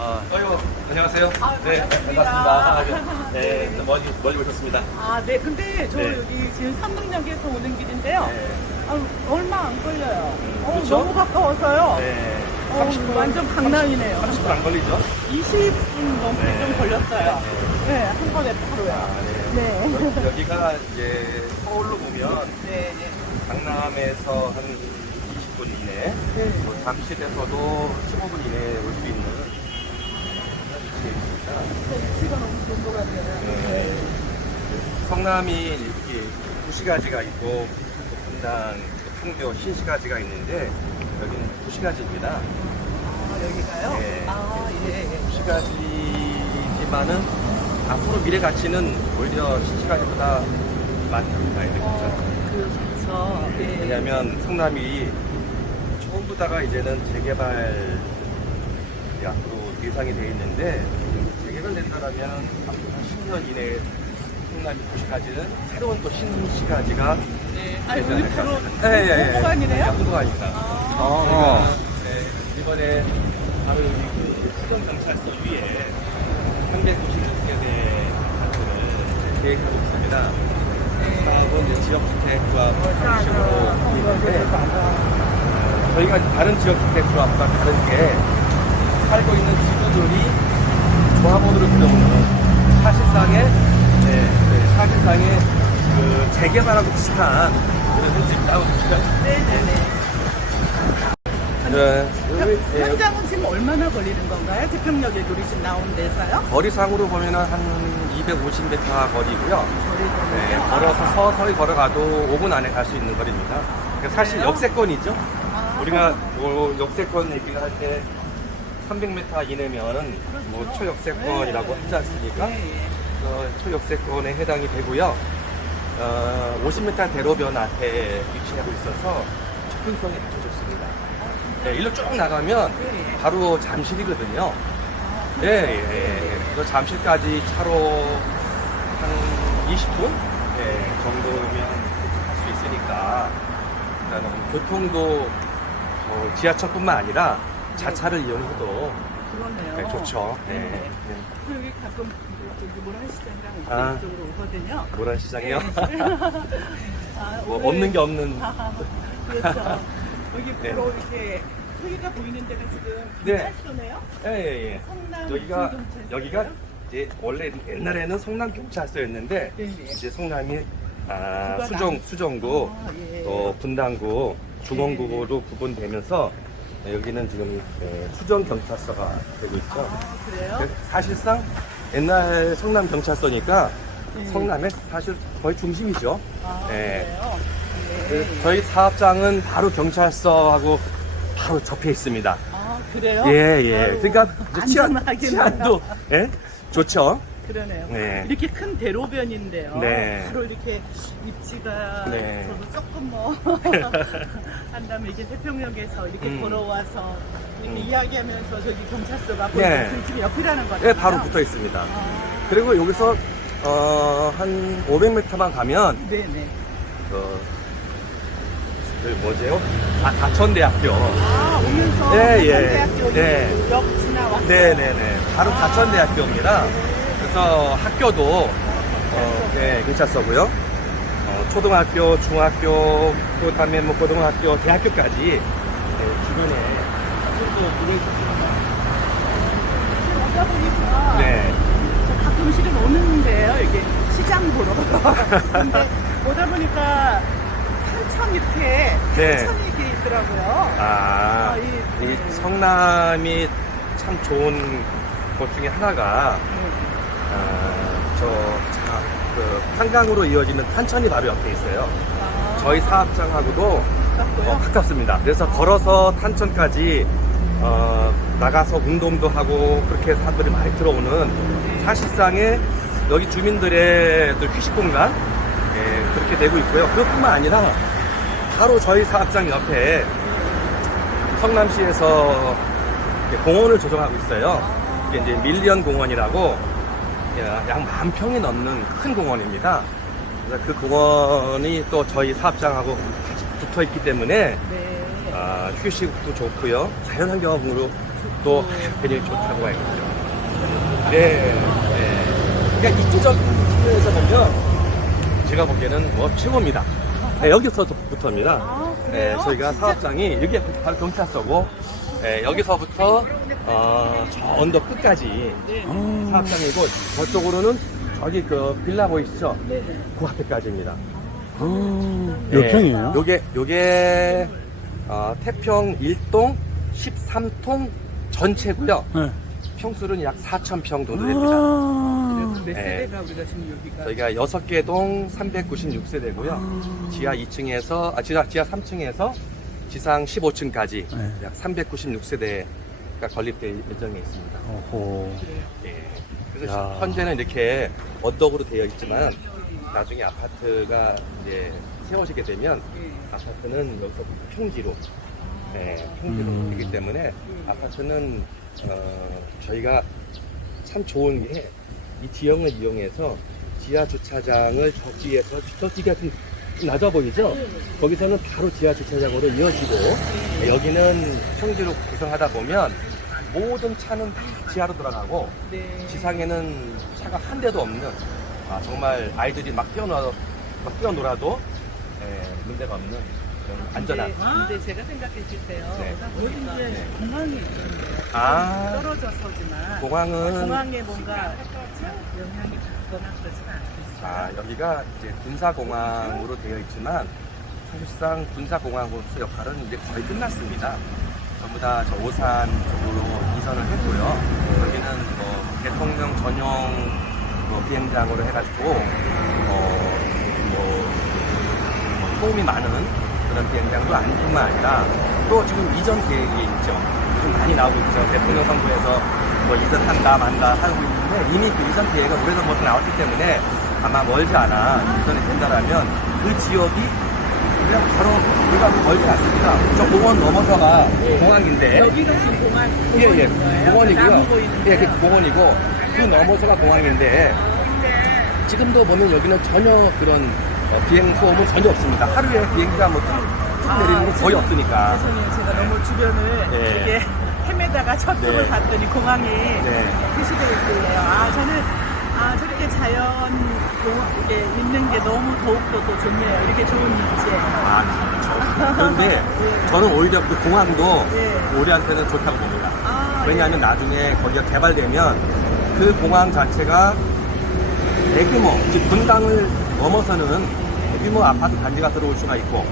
아유, 안녕하세요. 네, 반갑습니다. 반갑습니다. 네, 멀리 오셨습니다. 네. 근데 저 네. 여기 지금 삼성역에서 오는 길인데요. 네. 얼마 안 걸려요. 그렇죠? 너무 가까워서요. 네. 완전 강남이네요. 30분 안 걸리죠? 20분 넘게 네. 좀 걸렸어요. 네, 한 번에 바로요. 네. 여기가 이제 서울로 보면 네. 강남에서 한 20분 이내, 네. 또 잠실에서도 15분 이내에 올 수 있는 위치입니다. 위치가 너무 좋은 것 같아요. 네. 성남이 이렇게 구시가지가 있고 분당, 풍교, 신시가지가 있는데 여기는 구시가지입니다. 여기가요? 네. 예. 구시가지지만은 앞으로 미래 가치는 오히려 신시가지보다 많다고 봐야 되겠죠. 그렇죠. 네. 왜냐하면 성남이 처음부 다가 이제는 재개발 앞으로 예상이 되어 있는데 재개발된다면 앞으로 한 10년 이내에 성남이 구시가지는 새로운 또 신시가지가 네. 되지 여기 않을까. 바로 홍보관이네요? 홍보관입니다. 아. 저희가 이번에 바로 여기 그 수정경찰서 위에 396세대 단지를 계획하고 있습니다. 사업은 이제 지역주택조합 형식으로 있는데 저희가 다른 지역주택조합과 다르게 살고 있는 지주들이 조합원으로 들어오는 사실상의 그 재개발하고 비슷한 그런 현실이라고 보시면 네네네. 네, 현장은 지금 얼마나 걸리는 건가요? 태평역에 우리 나온 데서요? 거리상으로 보면 한 250m 거리고요. 네, 거리거든요. 걸어서 서서히 걸어가도 5분 안에 갈 수 있는 거리입니다. 그러니까 사실 그래요? 역세권이죠. 아. 우리가 뭐 역세권 얘기를 할 때 300m 이내면은 뭐 그렇죠. 초역세권이라고 네. 하지 않습니까? 예. 초역세권에 해당이 되고요. 50m 대로변 앞에 위치하고 있어서 접근성이 아주 좋습니다. 네, 일로 쭉 나가면 예. 바로 잠실이거든요. 아, 예. 그래서 잠실까지 차로 한 20분 정도면 할 수 있으니까 일단은 교통도 지하철뿐만 아니라 자차를 이용해도 그러네요. 네, 좋죠. 네. 네. 여기 가끔 여기 모란시장이랑 아. 이쪽으로 오거든요. 모란시장이요? 뭐 오늘- 없는 게 없는. 그렇죠. 여기 네. 바로 이렇게 여기가 보이는 데가 지금 네. 경찰서네요. 예. 성남 여기가 중경찰서요? 여기가 이제 원래 옛날에는 성남 경찰서였는데 네네. 이제 성남이 구가 수정구 예. 또 분당구 중원구로 구분되면서 여기는 지금 수정 경찰서가 되고 있죠. 그래요? 사실상 옛날 성남 경찰서니까 네. 성남의 사실 거의 중심이죠. 그래요? 네. 저희 사업장은 바로 경찰서하고 바로 접해 있습니다. 그래요? 예. 바로 그러니까 이제 안전하게 치안도 좋죠. 그러네요. 네. 이렇게 큰 대로변인데요. 네. 바로 이렇게 입지가 네. 저도 조금 뭐 한다면 이게 태평역에서 이렇게 걸어와서 이렇게 이야기하면서 저기 경찰서가 보이는 네. 그 집 옆이라는 거죠. 네, 바로 붙어 있습니다. 그리고 여기서 한 500m만 가면 네네. 뭐죠? 다천대학교. 오면서 예. 대학교 네. 역 지나왔어요. 네네네. 바로 다천대학교입니다. 그래서 학교도 경찰서고요. 초등학교, 중학교, 그다음에 뭐 고등학교, 대학교까지 주변에 학교도 이루어졌습니다. 오다 보니까 네. 가끔씩은 오는데요. 이게 시장 보러. 근데 오다 보니까 탄천 이렇게 네. 탄천이 이렇게 있더라고요. 이 성남이 참 좋은 것 중에 하나가 한강으로 이어지는 탄천이 바로 옆에 있어요. 저희 사업장하고도 가깝습니다. 그래서 걸어서 탄천까지 나가서 운동도 하고 그렇게 사람들이 많이 들어오는 사실상의 여기 주민들의 또 휴식 공간 그렇게 되고 있고요. 그것뿐만 아니라 바로 저희 사업장 옆에 성남시에서 공원을 조성하고 있어요. 이게 이제 밀리언 공원이라고 약 10,000평이 넘는 큰 공원입니다. 그래서 그 공원이 또 저희 사업장하고 붙어 있기 때문에 네. 휴식도 좋고요. 자연환경으로 또 굉장히 좋다고 봐야겠죠. 네, 네. 그러니까 입지적 측면에서 보면 제가 보기에는 뭐 최고입니다. 네, 여기서부터입니다. 아, 네, 그래요? 저희가 진짜? 사업장이 여기 바로 경찰서고, 네, 여기서부터 저 언덕 끝까지 네. 사업장이고, 저쪽으로는 저기 그 빌라 보이시죠? 네. 그 앞에까지입니다. 몇 평이에요? 요게 태평 1동 13통 전체고요. 네. 평수는 약 4,000평 정도 됩니다. 몇 네. 세대가 우리가 지금 여기가? 저희가 6개 동 396세대고요. 지하 2층에서 지하 3층에서 지상 15층까지 네. 약 396세대가 건립될 예정에 있습니다. 오호. 예. 그래서 야. 현재는 이렇게 언덕으로 되어 있지만 나중에 아파트가 이제 세워지게 되면 아파트는 여기서부터 평지로 평지로 되기 때문에 아파트는 저희가 참 좋은 게 이 지형을 이용해서 지하 주차장을 저기에서 저기가 좀 낮아 보이죠? 거기서는 바로 지하 주차장으로 이어지고 여기는 평지로 구성하다 보면 모든 차는 다 지하로 들어가고 네. 지상에는 차가 한 대도 없는 정말 아이들이 막 뛰어놀아도 문제가 없는 그런 안전한 근데 제가 생각했을 때요. 네. 여기 이제 공항이 있는데요. 떨어져서지만 공항은 공항에 뭔가 영향이 받거나 그러진 않겠어요. 여기가 이제 군사공항으로 되어 있지만 사실상 군사공항으로서 역할은 이제 거의 끝났습니다. 전부 다 저 오산 쪽으로 이전을 했고요. 여기는 뭐 대통령 전용 비행장으로 해가지고 소음이 많은 그런 비행장도 아니뿐만 아니라 또 지금 이전 계획이 있죠. 요즘 많이 나오고 있죠. 대통령 선거에서 뭐 이전한다 만다 하고 있는데 이미 그 이전 계획은 오래전부터 나왔기 때문에 아마 멀지 않아 이전이 된다라면 그 지역이 그냥 바로 우리가 멀지 않습니다. 저 공원 넘어서가 공항인데 여기가 지금 공항 예, 거예요? 공원이고요. 나무 보이는데. 예, 그 공원이고 그 넘어서가 공항인데 지금도 보면 여기는 전혀 그런 비행 소음은 전혀 없습니다. 하루에 비행기가 뭐 쭉 내리는 건 거의 없으니까. 죄송해요. 제가 너무 주변을 네. 이렇게 헤매다가 저쪽을 네. 봤더니 공항이 네. 표시되어 있길래요. 저는 저렇게 자연 이렇게 있는 게 너무 더욱더 또 좋네요. 이렇게 좋은 입지에. 그렇죠. 그런데 저는 오히려 그 공항도 네. 우리한테는 좋다고 봅니다. 예. 왜냐하면 나중에 거기가 개발되면 그 공항 자체가 대규모, 즉 분당을 넘어서는 대규모 아파트 단지가 들어올 수가 있고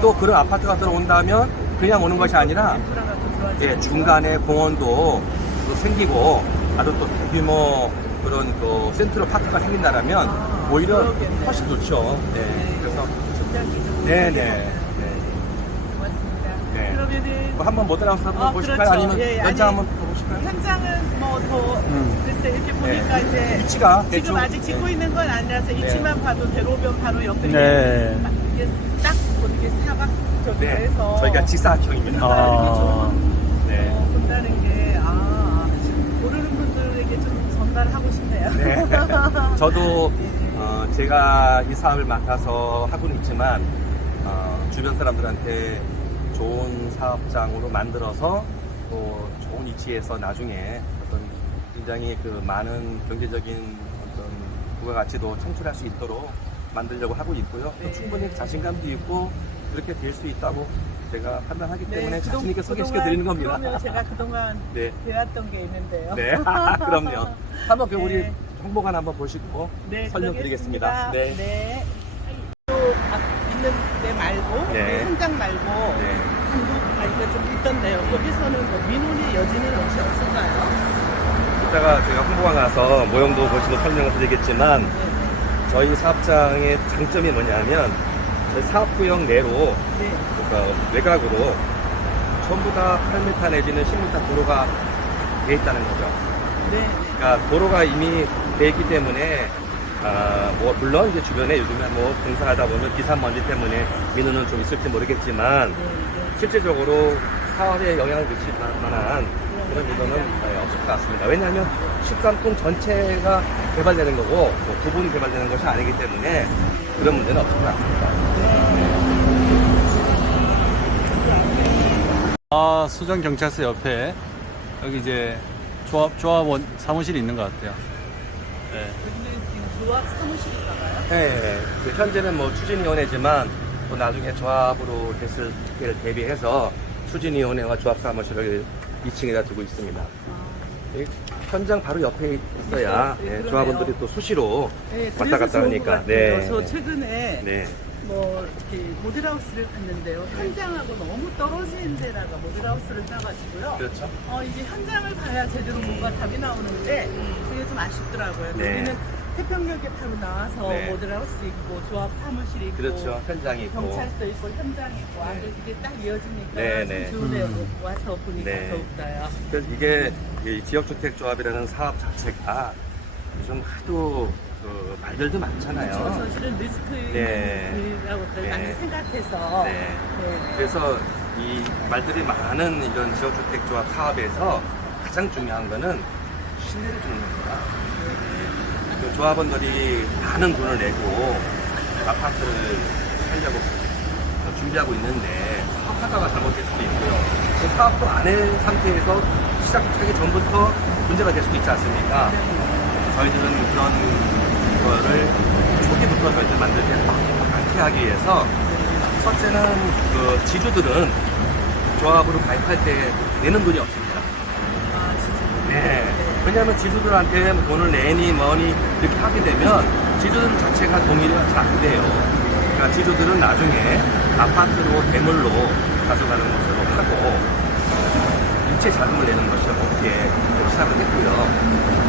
또 그런 아파트가 들어온다면 그냥 오는 것이 아니라 인프라가 또 좋아지고. 중간에 공원도 또 생기고 아주 또 대규모 그런 또 센트럴 파크가 생긴다면 오히려 그러겠네. 훨씬 좋죠. 네. 그래서 굉장히 좀 네네. 고맙습니다. 네. 그러면은 뭐 한번 못 알아서 한번 보실까요? 그렇죠. 아니면 예, 연장 아니, 한번 보실까요? 현장은 뭐 더 글쎄 이렇게 보니까 이제 위치가 지금 대충 아직 짓고 있는 건 아니라서 네. 위치만 봐도 대로변 바로 옆에 네. 이게 딱 이게 사각적으로 네. 해서 저희가 직사각형입니다. 아. 네. 본다는 게 모르는 분들에게 좀 전달하고 싶네요. 네. 저도 제가 이 사업을 맡아서 하고는 있지만 주변 사람들한테 좋은 사업장으로 만들어서 또 좋은 위치에서 나중에 어떤 굉장히 그 많은 경제적인 어떤 부가가치도 창출할 수 있도록 만들려고 하고 있고요. 또 네. 충분히 자신감도 있고 그렇게 될 수 있다고 제가 판단하기 때문에 그동- 자신 있게 소개시켜 그동안- 드리는 겁니다. 그러면 제가 그동안 네. 배웠던 게 있는데요. 네, 그럼요. 한번 그 우리 네. 홍보관 한번 보시고 네, 설명드리겠습니다. 그러겠습니다. 네. 또 있는 데 말고 네. 현장 말고 네. 한국 가기가 좀 있던데요. 거기서는 뭐 민원의 여지는 혹시 없을까요? 이따가 제가 홍보관 가서 모형도 보시고 설명을 드리겠지만 저희 사업장의 장점이 뭐냐면 저희 사업구역 내로 네. 그러니까 외곽으로 전부 다 8m 내지는 10m 도로가 돼 있다는 거죠. 네. 그러니까 도로가 이미 돼 있기 때문에 뭐 물론 이제 주변에 요즘에 뭐 공사하다 보면 기산먼지 때문에 민원은 좀 있을지 모르겠지만 실제적으로 사업에 영향을 미칠 만한 그런 민원은 없을 것 같습니다. 왜냐하면 13동 전체가 개발되는 거고 뭐 부분이 개발되는 것이 아니기 때문에 그런 문제는 없을 것 같습니다. 수정경찰서 옆에 여기 이제 조합원 사무실이 있는 것 같아요. 네. 여기는 지금 조합 사무실인가 봐요. 네, 현재는 뭐 추진위원회지만 또 나중에 조합으로 됐을 때를 대비해서 추진위원회와 조합사무실을 2층에다 두고 있습니다. 이 현장 바로 옆에 있어야 네, 그러네요. 조합원들이 또 수시로 네, 왔다 그래서 갔다 좋은 하니까. 것 같아요. 저 최근에 네. 뭐 이렇게 모델하우스를 갔는데요. 현장하고 너무 떨어진 데다가 모델하우스를 사가지고요. 그렇죠. 이게 현장을 가야 제대로 뭔가 답이 나오는데 그게 좀 아쉽더라고요. 네. 여기는 태평역에 바로 나와서 네. 모델하우스 있고 조합 사무실이 있고 그렇죠. 현장이 있고. 경찰서 있고 현장 있고 아주 이게 딱 이어지니까 네, 참 네. 좋네요. 와서 보니까 네. 더욱더요. 그래서 이게 이 지역주택조합이라는 사업 자체가 요즘 하도 그 말들도 많잖아요. 저 사실은 리스크라고 네. 많이 네. 생각해서 네. 네. 그래서 이 말들이 많은 이런 지역주택조합 사업에서 가장 중요한 거는 신뢰를 주는 겁니다. 그 조합원들이 많은 돈을 내고 아파트를 살려고 준비하고 있는데 사업하다가 잘못될 수도 있고요. 그 사업도 안 한 상태에서 시작하기 전부터 문제가 될 수도 있지 않습니까? 저희들은 그런 거를 초기부터 저희들 만들지 않게 하기 위해서 첫째는 그 지주들은 조합으로 가입할 때 내는 돈이 없습니다. 아, 진짜. 네. 왜냐하면 지주들한테 돈을 내니 뭐니 이렇게 하게 되면 지주들 자체가 동의를 잘 안 돼요. 그러니까 지주들은 나중에 아파트로 대물로 가져가는 것으로 하고 일체 자금을 내는 것이 없게 시작을 했고요.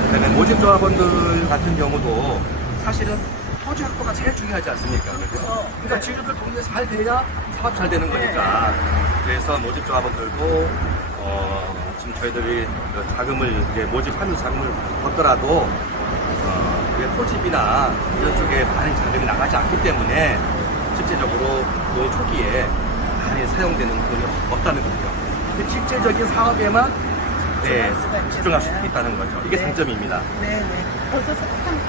그다음에 모집조합원들 같은 경우도 사실은 토지 확보가 제일 중요하지 않습니까? 그렇죠? 그러니까 지주들 동네 잘 돼야 사업 잘 되는 거니까. 그래서 모집조합원들도 지금 저희들이 그 자금을 이제 모집하는 자금을 얻더라도 그게 토지비나 이런 쪽에 많은 자금이 나가지 않기 때문에 실제적으로 그 초기에 많이 사용되는 돈이 없다는 거죠. 그 실제적인 사업에만 집중할 수 있다는 거죠. 이게 네. 장점입니다. 네네. 벌써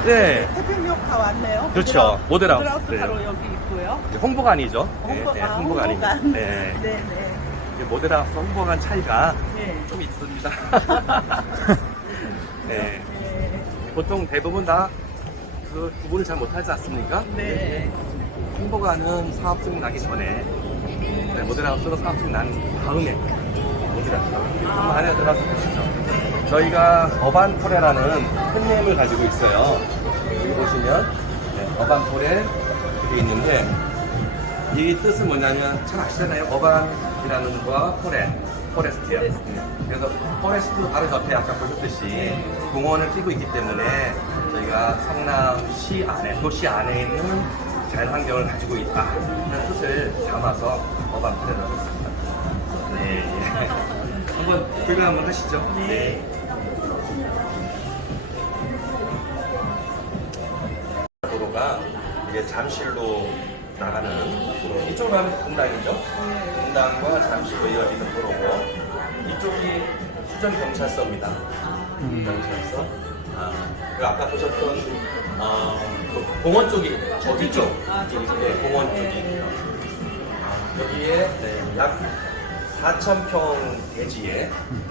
네. 태평역 다 왔네요. 그렇죠. 모델하우스. 모델하우스 바로 여기 있고요. 이제 홍보관이죠. 홍보관. 홍보관입니다. 네. 네네. 이제 모델하우스 홍보관 차이가 네. 좀 있습니다. 네. 네. 보통 대부분 다 그 구분을 잘 못하지 않습니까? 네. 홍보관은 사업승 나기 전에 모델하우스는 사업승 난 다음에 모델하우스 한번 안에 들어가서 보시죠. 저희가 어반포레라는 팬네임을 가지고 있어요. 여기 보시면 어반포레 이렇게 있는데 이 뜻은 뭐냐면 잘 아시잖아요. 어반이라는 거와 포레스트요. 그래서 포레스트 바로 옆에 아까 보셨듯이 공원을 끼고 있기 때문에 저희가 성남시 안에 도시 안에 있는 자연환경을 가지고 있다는 뜻을 담아서 어반포레라고 했습니다. 네. 한번 구경 한번 하시죠. 네. 도로가 이게 잠실로 나가는 도로. 이쪽으로 가면 분당이죠. 분당과 잠실로 이어지는 도로고 이쪽이 수정경찰서입니다. 경찰서. 그 아까 보셨던 그 공원 쪽이 저기 쪽. 네, 공원 쪽이. 여기에 약 4,000평 대지에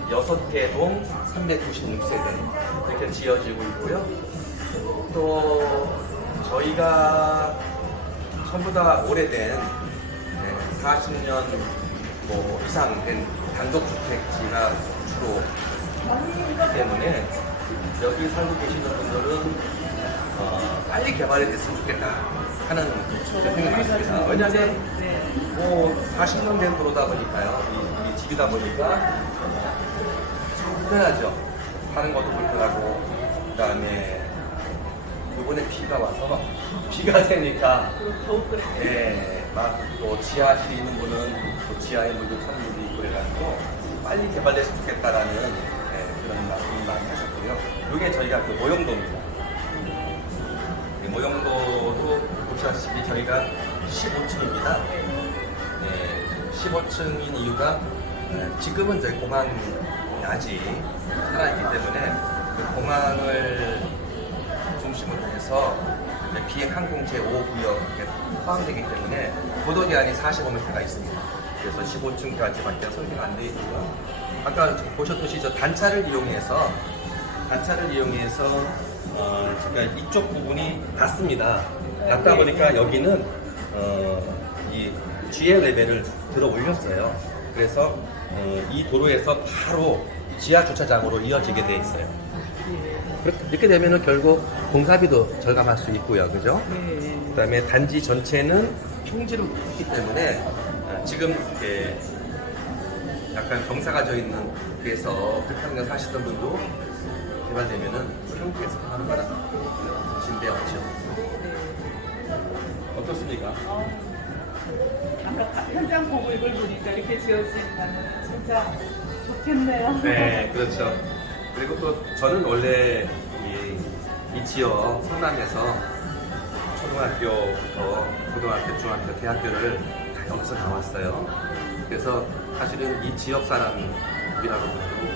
6개 동 396세대 이렇게 지어지고 있고요. 또 저희가 전부 다 오래된 40년 뭐 이상 된 단독주택지가 주로 있기 때문에 여기 살고 계시는 분들은 빨리 개발이 됐으면 좋겠다 하는 생각이 있습니다. 왜냐하면 뭐 40년 된 도로다 보니까요. 이 집이다 보니까 불편하죠. 사는 것도 불편하고 그다음에 이번에 비가 와서 비가 새니까 막또 지하실에 있는 분은 또 지하에 물도 찬물도 있고 해가지고 빨리 개발됐으면 좋겠다라는 그런 말씀을 많이 하셨고요. 이게 저희가 그 모형도입니다. 모형도도 보시다시피 저희가 15층입니다. 15층인 이유가 지금은 이제 공항이 아직 살아있기 때문에 그 공항을 중심으로 해서 비행 항공 제5구역에 포함되기 때문에 고도기한이 45m가 있습니다. 그래서 15층까지밖에 설계가 안 되어 있고요. 아까 보셨듯이 저 단차를 이용해서 제가 이쪽 부분이 낮습니다. 낮다 보니까 여기는 이 GL 레벨을 들어 올렸어요. 그래서 이 도로에서 바로 지하 주차장으로 이어지게 돼 있어요. 이렇게 되면은 결국 공사비도 절감할 수 있고요, 그죠? 네. 그다음에 단지 전체는 평지로 있기 때문에 지금 이렇게 약간 경사가 져 있는 그래서 불평경 사시던 분도 개발되면은 평지에서 하는 거라 진대 없죠. 어떻습니까? 아까 현장 보고 이걸 보니까 이렇게 지어진다면 진짜 좋겠네요. 네, 그렇죠. 그리고 또 저는 원래 이 지역 성남에서 초등학교부터 고등학교, 중학교, 대학교를 다 여기서 나왔어요. 그래서 사실은 이 지역 사람이라고 해도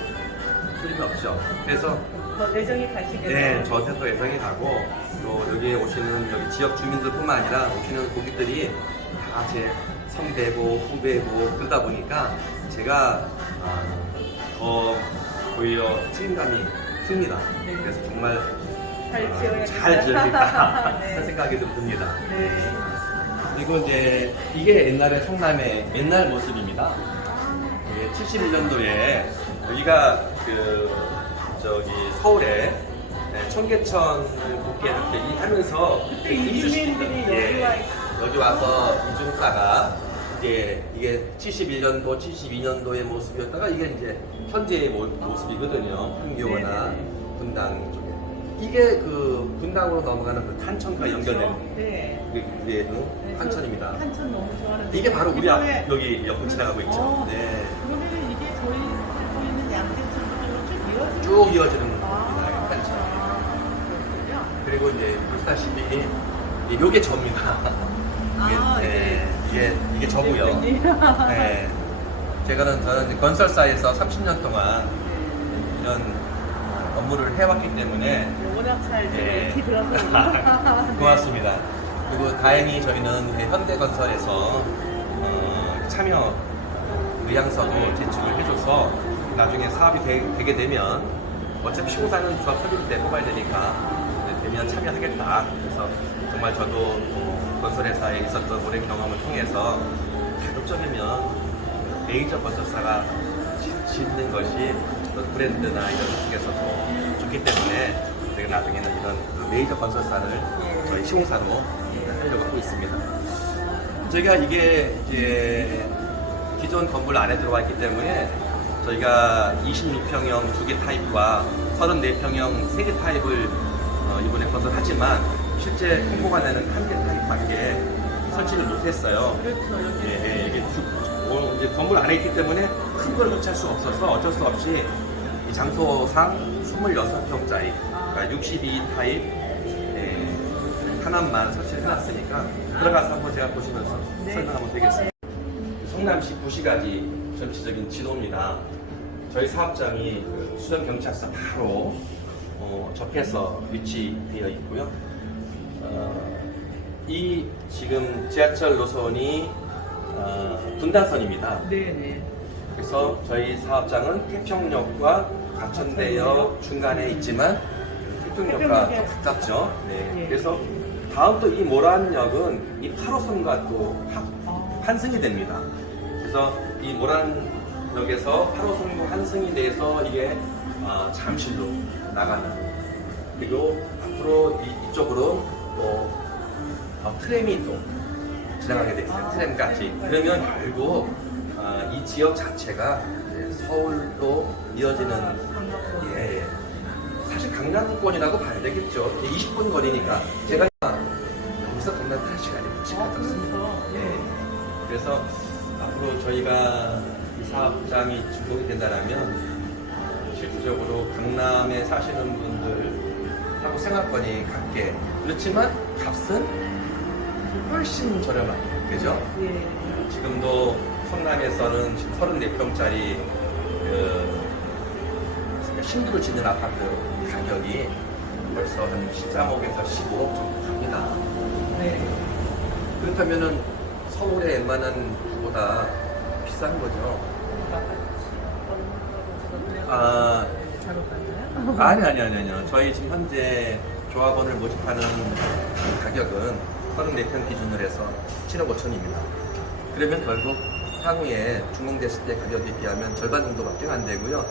틀림이 없죠. 그래서 더 애정이 가시겠네요. 네, 저한테도 애정이 가고 또 여기에 오시는 여기 지역 주민들뿐만 아니라 오시는 고객들이 다 제 선배고 후배고 그러다 보니까 제가 더 오히려 책임감이 큽니다. 네. 그래서 정말 잘 지어야겠다. 그런 생각이 좀 듭니다. 네. 그리고 이제 이게 옛날에 성남의 옛날 모습입니다. 71년도에 여기가 서울에 청계천을 복귀하게 하면서 이민들이 여기 와서 이주했다가 이게 71년도, 72년도의 모습이었다가 이게 이제 현재의 모습이거든요. 판교나 분당 쪽에. 이게 그 분당으로 넘어가는 그 탄천과 연결되는 네. 탄천입니다. 탄천 너무 좋아하는데 이게 바로 우리 이번에 여기 옆을 지나가고 있죠. 네. 그러면 이게 저희 살고 있는 양재천부터 쭉 이어지는 아, 탄천. 그렇군요. 그리고 이제 보시다시피 요게 저입니다. 이게 저고요. 네. 저는 이제 건설사에서 30년 동안 이런 업무를 해왔기 때문에 워낙 잘 이렇게 들어서 고맙습니다. 그리고 다행히 저희는 현대건설에서 참여 의향서도 제출을 해줘서 나중에 사업이 되게 되면 어차피 시공사는 조합 설립 때 뽑아야 되니까 되면 참여하겠다. 그래서 정말 저도 건설회사에 있었던 오랜 경험을 통해서 가급적이면 메이저 건설사가 짓는 것이 어떤 브랜드나 이런 쪽에서도 좋기 때문에 제가 나중에는 이런 메이저 건설사를 저희 시공사로 하려고 하고 있습니다. 저희가 이게 이제 기존 건물 안에 들어와 있기 때문에 저희가 26평형 2개 타입과 34평형 3개 타입을 이번에 건설하지만 실제 공고가 되는 1개 타입밖에 설치를 못했어요. 그렇죠. 이게 이제 건물 안에 있기 때문에 큰 걸 설치할 수 없어서 어쩔 수 없이 이 장소상 26평짜리 그러니까 62 타입 하나만 설치를 해놨으니까 들어가서 한번 제가 보시면서 설명하면 되겠습니다. 성남시 구시가지 전체적인 지도입니다. 저희 사업장이 그 수정경찰서 바로 접해서 위치되어 있고요. 이 지금 지하철 노선이 분당선입니다. 네네. 그래서 저희 사업장은 태평역과 과천대역 중간에 있지만 태평역과 더 가깝죠. 네. 그래서 다음 또 이 모란역은 이 8호선과 또 환승이 됩니다. 그래서 이 모란역에서 8호선과 환승이 돼서 이게 잠실로 나가는 그리고 앞으로 이쪽으로 또 트램이 또 지나가게 돼 있어요. 트램까지. 그러면 결국 이 지역 자체가 이제 서울로 이어지는 사실 강남권이라고 봐야 되겠죠. 20분 거리니까 제가 여기서 강남 탈 시간이 묻지 않았습니다. 그래서 앞으로 저희가 이 사업장이 준공이 된다면 실질적으로 강남에 사시는 분들하고 생활권이 같게 그렇지만 값은 훨씬 저렴하게 그죠? 지금도 성남에서는 지금 34평짜리 신규로 짓는 아파트 가격이 벌써 한 13억에서 15억 정도 갑니다. 그렇다면은 서울의 웬만한 부보다 비싼 거죠. 아, 잘못 봤나요? 아니요. 저희 지금 현재 조합원을 모집하는 가격은 34평 기준으로 해서 7억 5천입니다. 그러면 결국 향후에 준공됐을 때 가격에 비하면 절반 정도밖에 안 되고요.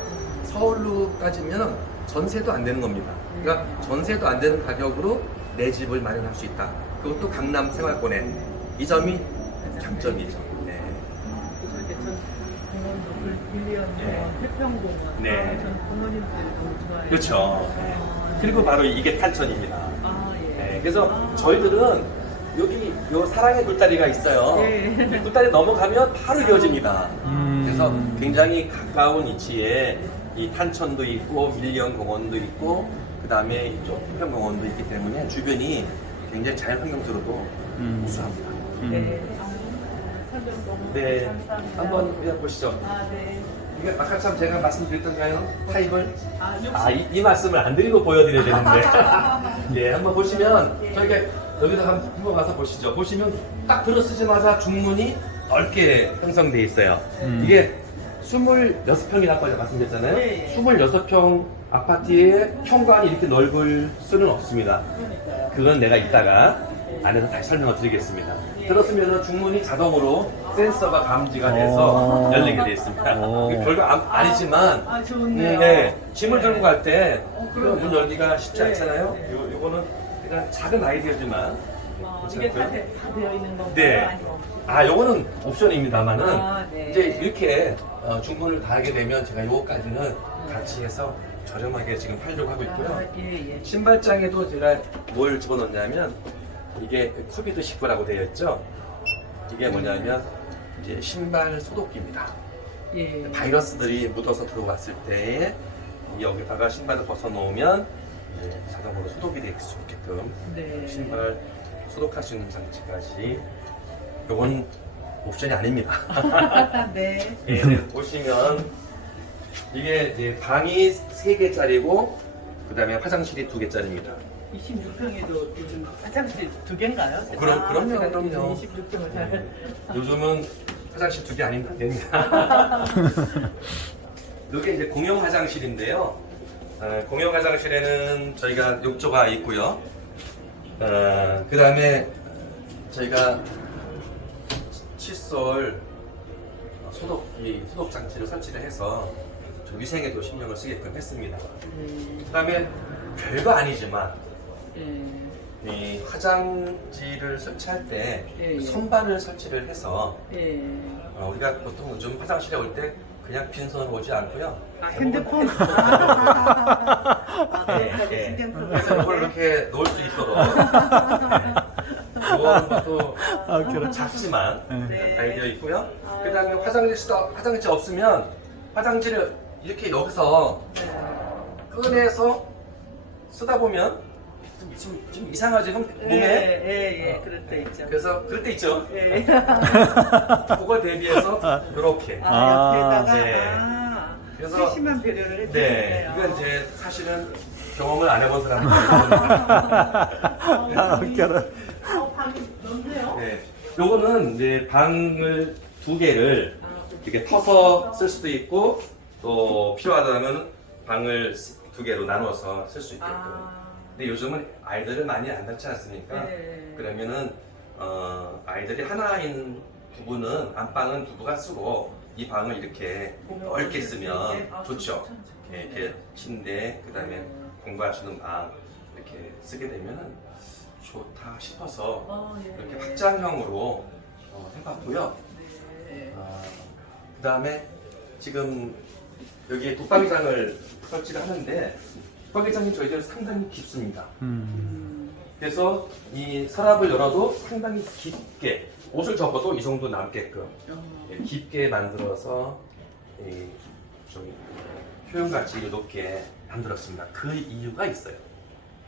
서울로 따지면 전세도 안 되는 겁니다. 그러니까 전세도 안 되는 가격으로 내 집을 마련할 수 있다. 그것도 강남 생활권에. 이 점이 장점이죠. 네. 이렇게 전 공원도 빌리언 네. 공원, 태평공원. 네. 전 공원님들도 좋아해요. 그렇죠. 그리고 바로 이게 탄천입니다. 아, 예. 네, 그래서 저희들은 여기 요 사랑의 굴다리가 있어요. 예. 이 굴다리 넘어가면 바로 이어집니다. 그래서 굉장히 가까운 위치에 이 탄천도 있고 밀리언 공원도 있고 그 다음에 이쪽 태평공원도 있기 때문에 주변이 굉장히 자연환경적으로도 우수합니다. 네. 설명 너무 네, 감사합니다. 한번 그냥 보시죠. 아, 네. 이게 아까 참 제가 말씀드렸던가요? 타입을? 아, 역시. 이 말씀을 안 드리고 보여드려야 되는데. 예, 한번 보시면, 저희가 여기다 한번 와서 보시죠. 보시면 딱 들어서자마자 중문이 넓게 형성되어 있어요. 이게 26평이나 아까 말씀드렸잖아요. 네, 예. 26평 아파트에 현관이 이렇게 넓을 수는 없습니다. 그러니까요. 그건 내가 이따가 안에서 다시 설명을 드리겠습니다. 들었으면 중문이 자동으로 센서가 감지가 돼서 열리게 되어 있습니다. 오. 이게 별거 아니지만 아, 좋네요. 네, 짐을 들고 갈 때 그럼요. 문 열기가 쉽지 네, 않잖아요. 네. 요거는 그냥 작은 아이디어지만 이게 다, 괜찮고요. 다 되어 있는 건가요? 네. 아니면 아, 요거는 옵션입니다만은 아, 네. 이제 이렇게 중문을 다 하게 되면 제가 요거까지는 같이 해서 저렴하게 지금 팔려고 하고 있고요. 아, 예, 예. 신발장에도 제가 뭘 집어넣냐면 이게 코비드 19라고 되어 있죠. 이게 뭐냐면 이제 신발 소독기입니다. 예. 바이러스들이 묻어서 들어왔을 때 여기다가 신발을 벗어 놓으면 이제 자동으로 소독이 될 수 있게끔 네. 신발 소독할 수 있는 장치까지. 요건 옵션이 아닙니다. 네. 예, 보시면 이게 이제 방이 3개짜리고 그 다음에 화장실이 2개짜리입니다. 26평에도 요즘 화장실 2개인가요? 그럼요. 26평을 잘. 요즘은 화장실 2개 아니면 안 됩니다. 이게 이제 공용 화장실인데요. 공용 화장실에는 저희가 욕조가 있고요. 그 다음에 저희가 칫솔 소독 장치를 설치를 해서 저 위생에도 신경을 쓰게끔 했습니다. 그 다음에 별거 아니지만 이 화장지를 설치할 때 예, 예. 선반을 설치를 해서 예. 우리가 보통 요즘 화장실에 올 때 그냥 빈손으로 오지 않고요. 아, 핸드폰? 네, 그것까지 네. 신경 쓰고. 그래서 이걸 이렇게 놓을 수 있도록. 이거는 것도 작지만 네. 아이디어 있고요. 그 다음에 화장지 없으면 화장지를 이렇게 여기서 꺼내서 쓰다 보면 좀 이상하지, 몸에? 예, 그럴 때 있죠. 그래서 그럴 때 있죠. 예. 그걸 대비해서 이렇게. 옆에다가, 네. 그래서- 세심한 배려를 네, 해주셨네요. 이건 이제 사실은 경험을 안 해본 사람들이 웃겨라. 방이 넓네요. 네, 요거는 이제 방을 2개를 이렇게 터서 쓸 수도 있고 또 필요하다면 방을 2개로 나눠서 쓸 수 있게끔. 근데 요즘은 아이들을 많이 안 낳지 않습니까? 네. 그러면은 아이들이 하나인 부부는 안방은 부부가 쓰고 이 방을 이렇게 넓게 쓰면 좋죠. 이렇게 침대, 그 다음에 공부할 수 있는 방 이렇게 쓰게 되면은 좋다 싶어서 이렇게 확장형으로 해봤고요. 그 다음에 지금 여기에 붙박이장을 설치를 하는데 붙박이장이 저희들 상당히 깊습니다. 그래서 이 서랍을 열어도 상당히 깊게 옷을 접어도 이 정도 남게끔 깊게 만들어서 좀 효용가치를 높게 만들었습니다. 그 이유가 있어요.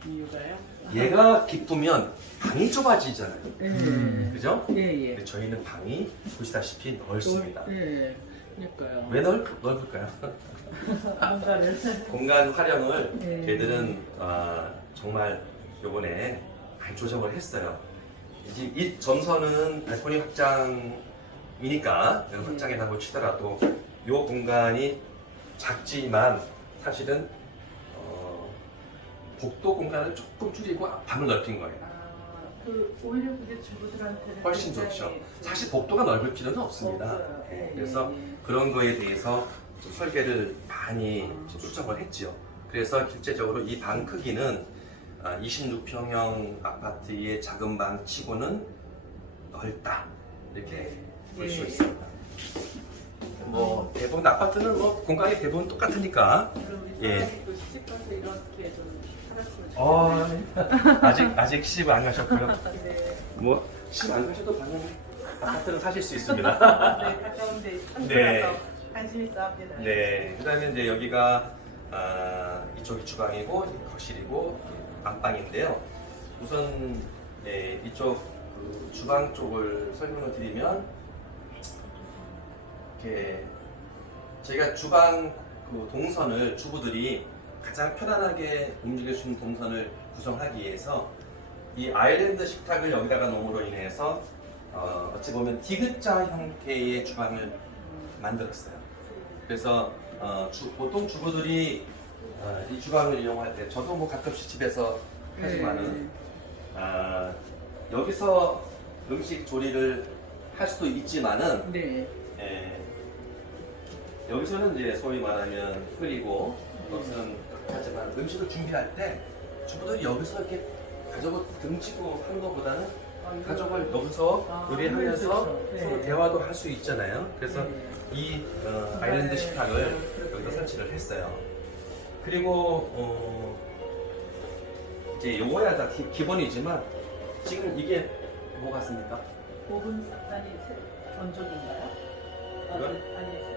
이유가요? 얘가 깊으면 방이 좁아지잖아요. 그죠? 예. 근데 저희는 방이 보시다시피 넓습니다. 예. 그러니까요. 왜 넓을까요? 뭔가를. 공간 활용을 네. 걔들은 정말 요번에 많이 조정을 했어요. 이제 이 점선은 발코니 확장이니까 이런 확장이라고 치더라도 요 공간이 작지만 사실은 복도 공간을 조금 줄이고 방을 넓힌 거예요. 오히려 그게 주부들한테는 훨씬 굉장히 좋죠. 사실 복도가 넓을 필요는 없습니다. 없어요. 예, 예, 그래서 예. 그런 거에 대해서 좀 설계를 많이 좀 수정을 했죠. 그래서 실제적으로 이 방 크기는 26평형 아파트의 작은 방 치고는 넓다 이렇게 볼 수 예. 있습니다. 뭐 대부분 아파트는 뭐 공간이 대부분 똑같으니까. 그럼 우리 예. 사람이 또 시집 가서 이렇게 좀 살았으면 좋겠어요. 아직 시집 안 가셨고요. 네. 뭐 시집 안 가셔도 방금 아파트는 사실 수 있습니다. 네, 가까운 데 있어서 네. 관심 있어 합니다. 네, 그다음에 이제 여기가 이쪽이 주방이고 이제 거실이고 안방인데요. 우선 이쪽 그 주방 쪽을 설명을 드리면 이렇게 저희가 주방 그 동선을 주부들이 가장 편안하게 움직일 수 있는 동선을 구성하기 위해서 이 아일랜드 식탁을 여기다가 놓음으로 인해서 어찌 보면 디귿자 형태의 주방을 만들었어요. 그래서 보통 주부들이 이 주방을 이용할 때 저도 뭐 가끔씩 집에서 하지만은 여기서 음식 조리를 할 수도 있지만은 네. 여기서는 이제 소위 말하면 끓이고 무슨 하지만 음식을 준비할 때 주부들이 여기서 이렇게 가족을 등지고 하는 것보다는 가족을 여기서 요리하면서 그렇죠. 네. 서로 대화도 할 수 있잖아요. 그래서 네. 이 아일랜드 식탁을 여기다 설치를 했어요. 그리고 이제 요거야 다 기본이지만 지금 이게 뭐 같습니까? 오븐 아니 건조기인가요? 이건? 아니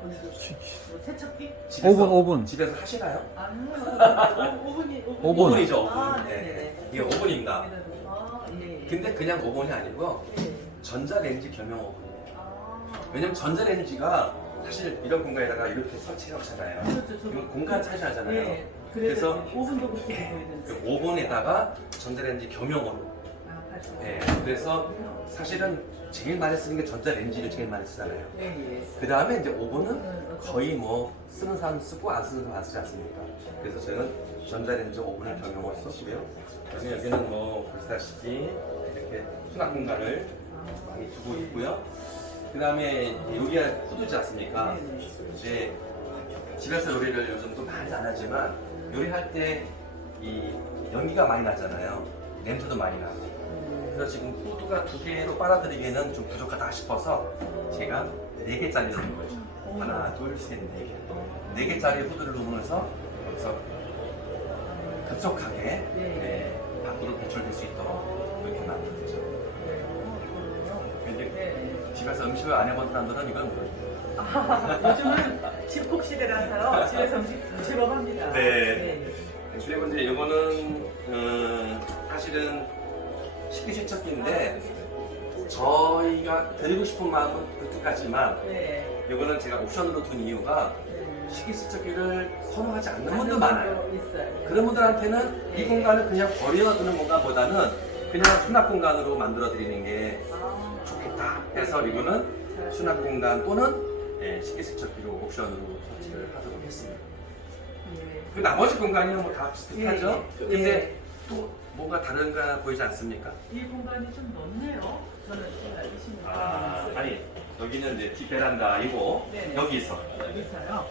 건조기. 뭐 세척기? 오븐. 집에서 하시나요? 아니요. 오븐이 오븐. 오븐이죠. 아, 오븐. 네네. 이게 오븐입니다. 아, 예. 근데 그냥 오븐이 아니고 예. 전자레인지 겸용 오븐이에요. 아. 왜냐면 전자레인지가 사실 이런 공간에다가 이렇게 설치해 놓잖아요. 그렇죠. 이건 공간 차지하잖아요. 예. 그래서 그래서 오븐도 그렇게 보이는데. 그 오븐에다가 전자레인지 겸용으로. 아, 맞죠. 예. 그래서 사실은 제일 많이 쓰는 게 전자레인지를 제일 많이 쓰잖아요. 예, 예. 그 다음에 이제 오븐은 거의 뭐 쓰는 사람 쓰고 안 쓰는 사람 안 쓰지 않습니까? 그래서 저는 전자레인지 오븐을 겸용을 썼고요. 그래서 여기는 뭐 보시다시피 이렇게 수납 공간을 많이 두고 있고요. 그 다음에 요리할 후드지 않습니까? 이제 집에서 요리를 요즘도 많이 안 하지만 요리할 때 이 연기가 많이 나잖아요. 냄새도 많이 나고. 그래서 지금 후드가 2개로 빨아들이기에는 좀 부족하다 싶어서 제가 4개짜리 넣는 거죠. 하나, 둘, 셋, 4개. 4개짜리 후드를 넣으면서 여기서 급속하게 밖으로 배출될 수 있도록 이렇게 만든 거죠. 근데 집에서 음식을 안 해본 사람들은 이건 모르죠. 요즘은 집콕 시대라서요. 집에서 음식 제법 합니다. 네. 그리고 이제 이거는 사실은 식기세척기인데 저희가 드리고 싶은 마음은 그렇게까지만 네. 이거는 제가 옵션으로 둔 이유가 네. 식기세척기를 선호하지 않는 분도 많아요. 있어요. 그런 분들한테는 이 공간을 그냥 버려두는 공간보다는 그냥 수납 공간으로 만들어 드리는 게 좋겠다. 그래서 이거는 수납 공간 또는 식기세척기로 옵션으로 설치를 하도록 했습니다. 그 나머지 공간이 뭐 다 비슷하죠? 예. 근데 또 뭔가 다른가 보이지 않습니까? 이 공간이 좀 넓네요. 저는 이시는 아니 여기는 이제 뒷베란다이고 네. 여기 있어. 여기 있어요.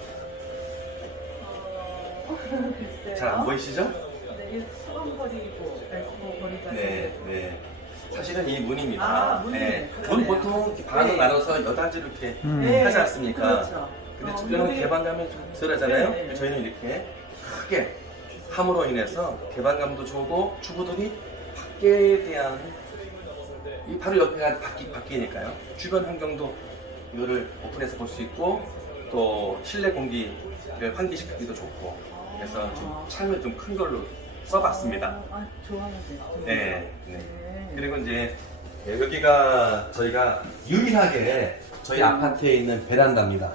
글쎄요. 잘 안 보이시죠? 네, 이 수건거리고 거리가 네. 사실은 이 문입니다. 아, 문이. 네. 그러네요. 문 보통 이렇게 반으로 네. 나눠서 여닫이로 이렇게 네. 하지 않습니까? 그렇죠. 근데 주변은 개방감이 좀 덜하잖아요. 네. 저희는 이렇게 크게 함으로 인해서 개방감도 좋고 주부들이 밖에 대한 이 바로 옆에가 바뀌니까요. 주변 환경도 이거를 오픈해서 볼 수 있고 또 실내 공기를 환기시키기도 좋고 그래서 좀 창을 좀 큰 걸로 써봤습니다. 좋아하는데. 네. 그리고 이제 여기가 저희가 유일하게 저희 아파트에 있는 베란다입니다.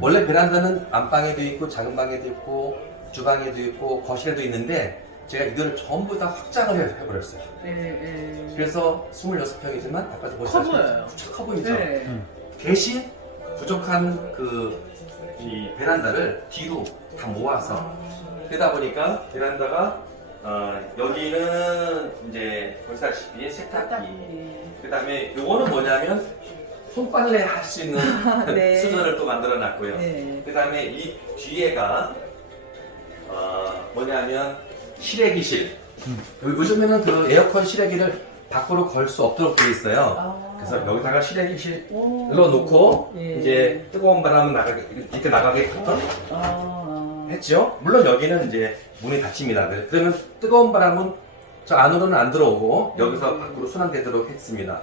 원래 베란다는 안방에도 있고 작은 방에도 있고 주방에도 있고 거실에도 있는데 제가 이거를 전부 다 확장을 해버렸어요. 그래서 26평이지만 아까도 보셨다시피 커 보여요. 커 보이죠? 네. 대신 부족한 그 이 베란다를 뒤로 다 모아서 그러다 보니까 베란다가 여기는 이제 보시다시피 세탁기, 그 다음에 요거는 뭐냐면 손빨래 할 수 있는 네. 수전을 또 만들어 놨고요. 네. 그 다음에 이 뒤에가 뭐냐면 실외기실. 요즘에는 그 에어컨 실외기를 밖으로 걸 수 없도록 되어 있어요. 그래서 여기다가 실외기실 넣어놓고 예. 이제 뜨거운 바람 이렇게 나가게 했죠. 물론 여기는 이제 문이 닫힙니다. 그러면 뜨거운 바람은 저 안으로는 안 들어오고 여기서 밖으로 순환되도록 했습니다.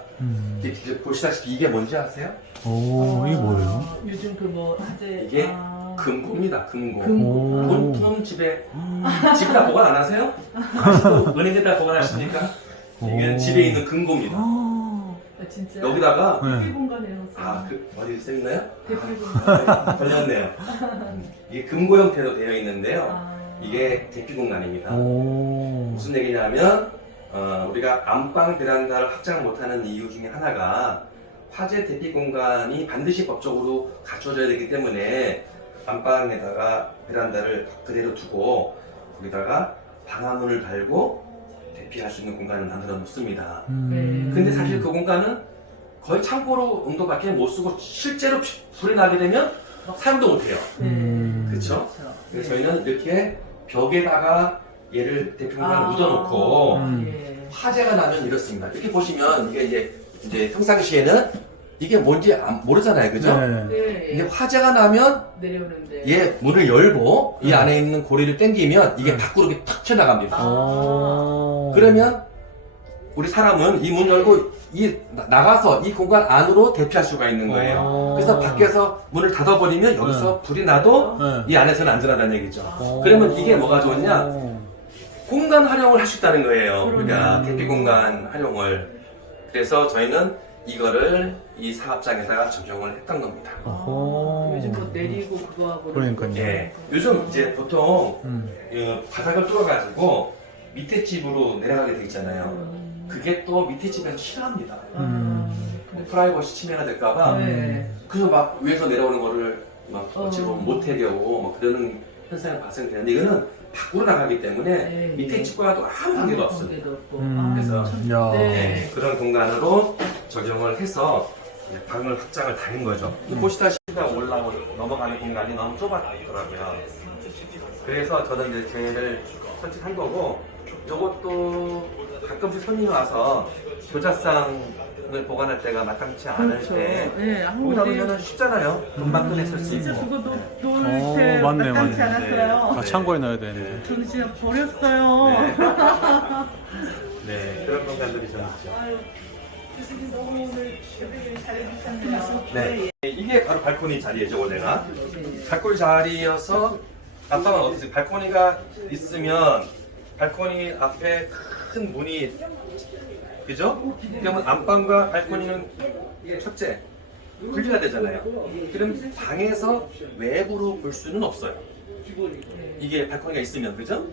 보시다시피 이게 뭔지 아세요? 오, 이게 뭐예요? 요즘 그 뭐 화재 이게 금고입니다. 금고. 금고. 본품 집에다 보관 안 하세요? 아직도 은행에다 보관하십니까? 이게 집에 있는 금고입니다. 진짜 여기다가 네. 대피 공간이라서 어디 써있나요? 대피 공간. 걸렸네요. 이게 금고 형태로 되어 있는데요. 이게 대피 공간입니다. 오. 무슨 얘기냐면 우리가 안방 베란다를 확장 못하는 이유 중에 하나가 화재 대피 공간이 반드시 법적으로 갖춰져야 되기 때문에 안방에다가 베란다를 그대로 두고 거기다가 방화문을 달고 대피할 수 있는 공간을 만들어 놓습니다. 근데 사실 그 공간은 거의 창고로 온도밖에 못 쓰고 실제로 불이 나게 되면 사용도 못해요. 그렇죠? 그래서 저희는 이렇게 벽에다가 얘를 대피 공간을 묻어놓고 화재가 나면 이렇습니다. 이렇게 보시면 이게 이제 평상시에는 이게 뭔지 모르잖아요, 그죠? 네. 근데 화재가 나면 내려오는데 얘 문을 열고 이 안에 있는 고리를 당기면 이게 밖으로 이렇게 탁 튀어나갑니다. 그러면 우리 사람은 이 문 열고 나가서 이 공간 안으로 대피할 수가 있는 거예요. 그래서 밖에서 문을 닫아버리면 여기서 불이 나도 이 안에서는 안전하다는 얘기죠. 그러면 이게 뭐가 좋으냐? 공간 활용을 할 수 있다는 거예요. 우리가 대피 공간 활용을. 그래서 저희는 이거를 이 사업장에다가 적용을 했던 겁니다. 요즘 뭐 내리고 그거 하고 그러니까요. 예. 요즘 이제 보통 바닥을 뚫어가지고 밑에 집으로 내려가게 돼 있잖아요. 그게 또 밑에 집에서 싫어합니다. 프라이버시 침해가 될까봐. 그래서 막 위에서 내려오는 거를 막 어찌로 못하게 오고 막 그러는 현상이 발생되는데 이거는 밖으로 나가기 때문에 밑에 집과도 아무 관계가 없어요. 그래서 야. 네, 그런 공간으로 적용을 해서 방을 확장을 다 한 거죠. 보시다시피 넘어가는 공간이 너무 좁았더라고요. 그래서 저는 이제 쟤를 설치한 거고, 이것도 가끔씩 손님이 와서 교자상을 보관할 때가 마땅치 않을 때 여기다 놓으면 쉽잖아요. 금방 꺼냈을 수 있고. 진짜 그거 놓을 때 맞네, 마땅치 맞네. 않았어요. 창고에 넣어야 되는데. 저는 진짜 버렸어요. 네, 그런 공간들이 저는 있죠. 교수님 너무 오늘 잘해주셨네요. 네, 이게 바로 발코니 자리예요, 원래가. 발코니 자리여서 안방은 어떻게 발코니가 있으면 발코니 앞에 큰 문이, 그죠? 그러면 안방과 발코니는 첫째 분리가 되잖아요. 그럼 방에서 외부로 볼 수는 없어요. 이게 발코니가 있으면, 그죠?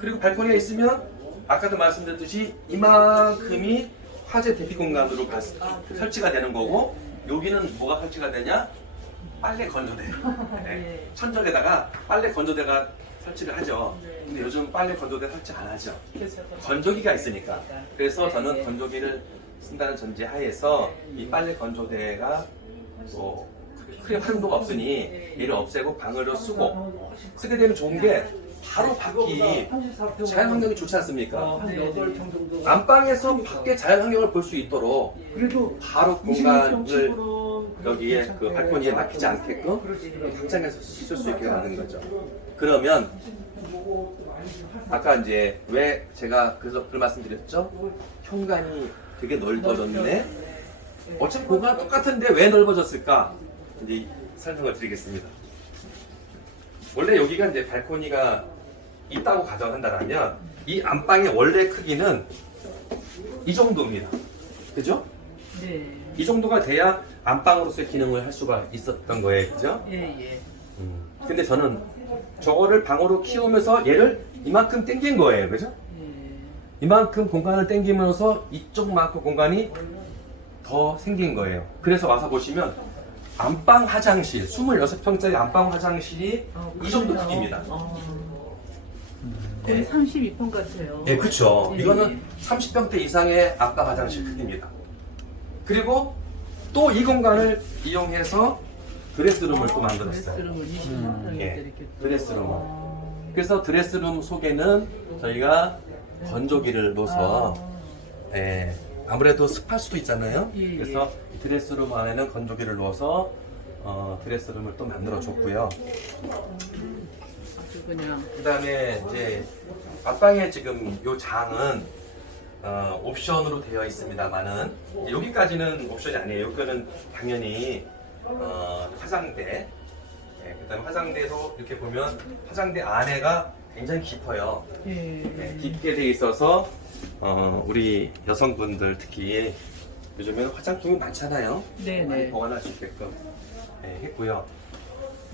그리고 발코니가 있으면 아까도 말씀드렸듯이 이만큼이 화재 대피 공간으로 설치가 되는 거고, 여기는 뭐가 설치가 되냐? 빨래 건조대. 네. 천정에다가 빨래 건조대가 설치를 하죠. 근데 요즘 빨래 건조대 설치 안 하죠. 건조기가 있으니까. 그래서 저는 건조기를 쓴다는 전제 하에서 이 빨래 건조대가 뭐 크게 활용도가 없으니 얘를 없애고 방으로 쓰게 되면 좋은 게 바로 밖이 자연환경이 좋지 않습니까? 안방에서 밖에 자연환경을 볼 수 있도록 바로 공간을 여기에 그 발코니에 막히지 않게끔 확장해서 쓸 수 있게 만든 거죠. 그러면 아까 이제 왜 제가 그래서 그 말씀드렸죠? 현관이 되게 넓어졌네. 어차피 공간 똑같은데 왜 넓어졌을까? 이제 설명을 드리겠습니다. 원래 여기가 이제 발코니가 있다고 가정한다면 이 안방의 원래 크기는 이 정도입니다. 그죠? 네. 이 정도가 돼야 안방으로서의 기능을 할 수가 있었던 거예요. 그죠? 예. 근데 저는 저거를 방으로 키우면서 얘를 이만큼 당긴 거예요. 그죠? 이만큼 공간을 당기면서 이쪽만큼 공간이 더 생긴 거예요. 그래서 와서 보시면 안방 화장실, 26평짜리 안방 화장실이 이 정도 그래요? 크기입니다. 거의 네. 32평 같아요. 네, 그렇죠. 예. 이거는 30평대 이상의 안방 화장실 크기입니다. 그리고 또 이 공간을 이용해서 드레스룸을 또 만들었어요. 드레스룸을 25평인데 예, 이렇게. 드레스룸. 그래서 드레스룸 속에는 저희가 건조기를 넣어서 예, 아무래도 습할 수도 있잖아요. 예, 그래서 이 드레스룸 안에는 건조기를 넣어서 드레스룸을 또 만들어 줬고요. 아주 그냥. 그다음에 이제 앞방에 지금 요 장은 옵션으로 되어 있습니다만은 여기까지는 옵션이 아니에요. 여기는 당연히 화장대. 예, 그다음에 화장대도 이렇게 보면 화장대 안에가 굉장히 깊어요. 예. 네, 깊게 돼 있어서 우리 여성분들 특히 요즘에는 화장품이 많잖아요. 많이 네네. 보관할 수 있게끔 했고요.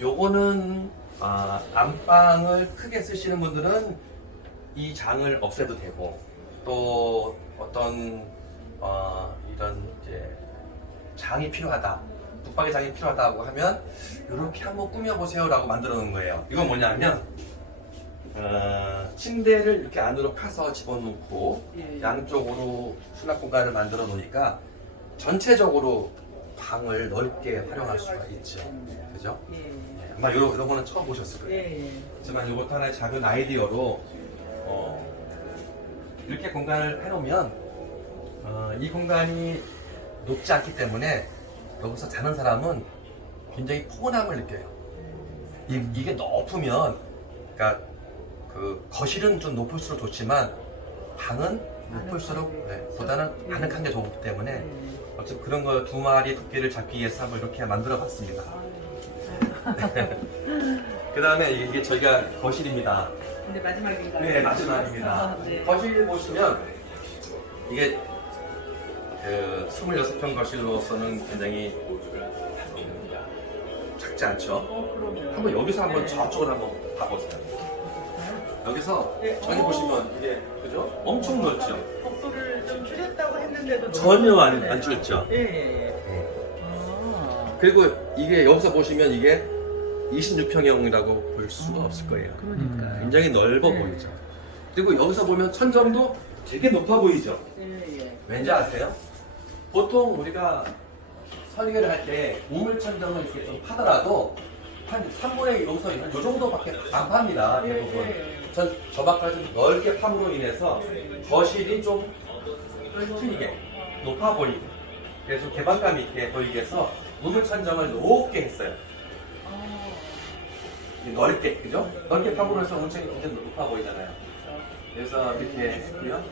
요거는 안방을 크게 쓰시는 분들은 이 장을 없애도 되고 또 어떤 이런 이제 장이 필요하다, 붙박이장이 필요하다고 하면 이렇게 한번 꾸며보세요라고 만들어 놓은 거예요. 이건 뭐냐면 침대를 이렇게 안으로 파서 집어넣고 예. 양쪽으로 수납 공간을 만들어 놓으니까 전체적으로 방을 넓게 활용할 수가 있죠. 그죠? 예. 네, 아마 이런 거는 처음 보셨을 거예요. 예. 하지만 이것도 하나의 작은 아이디어로 이렇게 공간을 해놓으면 이 공간이 높지 않기 때문에 여기서 자는 사람은 굉장히 포근함을 느껴요. 이게 높으면, 그러니까 그 거실은 좀 높을수록 좋지만 방은 높을수록 보다는 아늑한 게 좋기 때문에 어쨌든 그런 거 두 마리 토끼를 잡기 위해서 한번 이렇게 만들어 봤습니다. 그 다음에 이게 저희가 거실입니다. 근데 마지막인가요? 네, 마지막입니다. 네. 거실 보시면 이게 그 26평 거실로서는 굉장히 작지 않죠? 그러면. 한번 여기서 한번 네. 저쪽으로 한번 봐보세요. 여기서 네. 저기 보시면 이게 그죠? 엄청 넓죠? 복도를 좀 줄였다고 했는데도 전혀 안 넓네요. 줄였죠? 예, 예, 예. 그리고 이게 여기서 보시면 이게 26평형이라고 볼 수가 없을 거예요. 그러니까. 굉장히 넓어 네. 보이죠. 그리고 여기서 보면 천정도 되게 높아 보이죠. 예, 예. 왠지 아세요? 보통 우리가 설계를 할 때 우물 천정을 이렇게 좀 파더라도 한 3분의 1 여기서 요 정도밖에 안 팝니다. 대부분. 전 저밖까지 넓게 팜으로 인해서 거실이 좀 튀게 높아 보이고 그래서 개방감 있게 보이게 해서 우물 천정을 높게 했어요. 넓게, 그죠? 넓게 팜으로 해서 우물 천정이 굉장히 높아 보이잖아요. 그래서 이렇게 했고요.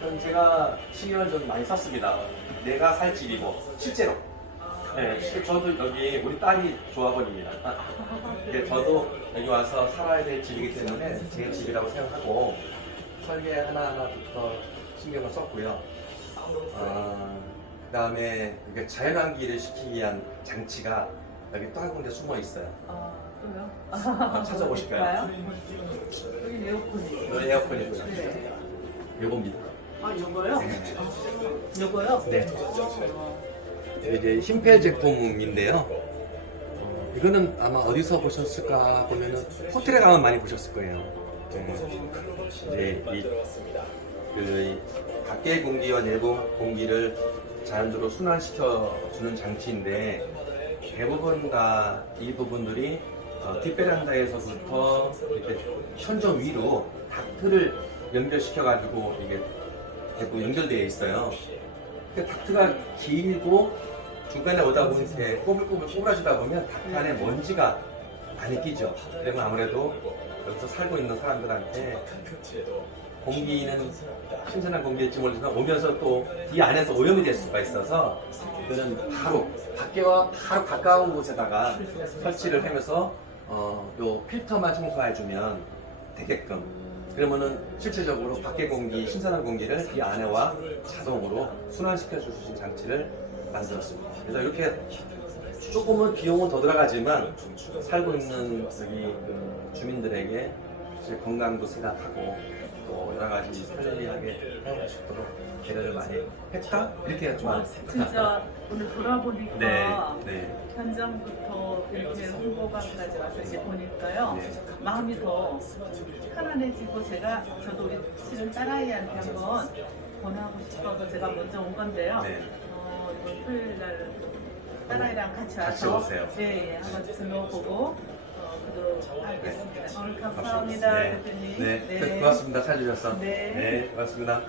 전 제가 신경을 좀 많이 썼습니다. 내가 살 집이고 실제로. 네, 저도 여기 우리 딸이 조합원입니다. 근데 저도 여기 와서 살아야 될 집이기 때문에 제 집이라고 생각하고 설계 하나하나부터 신경을 썼고요. 그 다음에 자연환기를 시키기 위한 장치가 여기 또 한 군데 숨어 있어요. 또요? 찾아보실까요? 여기 에어컨이. 여기 에어컨이고요. 네. 요겁니다. 요거요? 네. 요거요? 네. 이제 힘폐 제품인데요. 이거는 아마 어디서 보셨을까 보면은 호텔에 가면 많이 보셨을 거예요. 이제 그 밖의 공기와 내부 공기를 자연적으로 순환시켜 주는 장치인데 대부분 다 이 부분들이 뒷베란다에서부터 이렇게 현정 위로 닥트를 연결시켜 가지고 이게 대부분 연결되어 있어요. 닥트가 길고 중간에 오다 보면 이렇게 꼬불꼬불 꼬부라지다 보면 닥트 안에 먼지가 많이 끼죠. 그러면 아무래도 여기서 살고 있는 사람들한테 공기는 신선한 공기일지 모르지만 오면서 또 이 안에서 오염이 될 수가 있어서 이거는 바로 밖에와 바로 가까운 곳에다가 설치를 하면서 요 필터만 청소해주면 되게끔 그러면은 실질적으로 밖의 공기, 신선한 공기를 이 안에와 자동으로 순환시켜 줄 수 있는 장치를 만들었습니다. 그래서 이렇게 조금은 비용은 더 들어가지만 살고 있는 여기 그 주민들에게 제 건강도 생각하고 또 여러 가지 편리하게 사용할 수 있도록 배려를 많이 했다? 이렇게 좀 진짜 오늘 돌아보니까 네, 네. 현장부터 이렇게 홍보관까지 와서 이제 보니까요. 네. 마음이 더 편안해지고 저도 우리 실은 딸아이한테 한번 권하고 싶어서 제가 먼저 온 건데요. 네. 이번 토요일 날 딸아이랑 같이 같이 와서 오세요. 예, 한번 들러보고 그도록 하겠습니다. 오늘 감사합니다, 네. 대표님. 네. 고맙습니다. 찾아주셔서. 네. 네, 고맙습니다.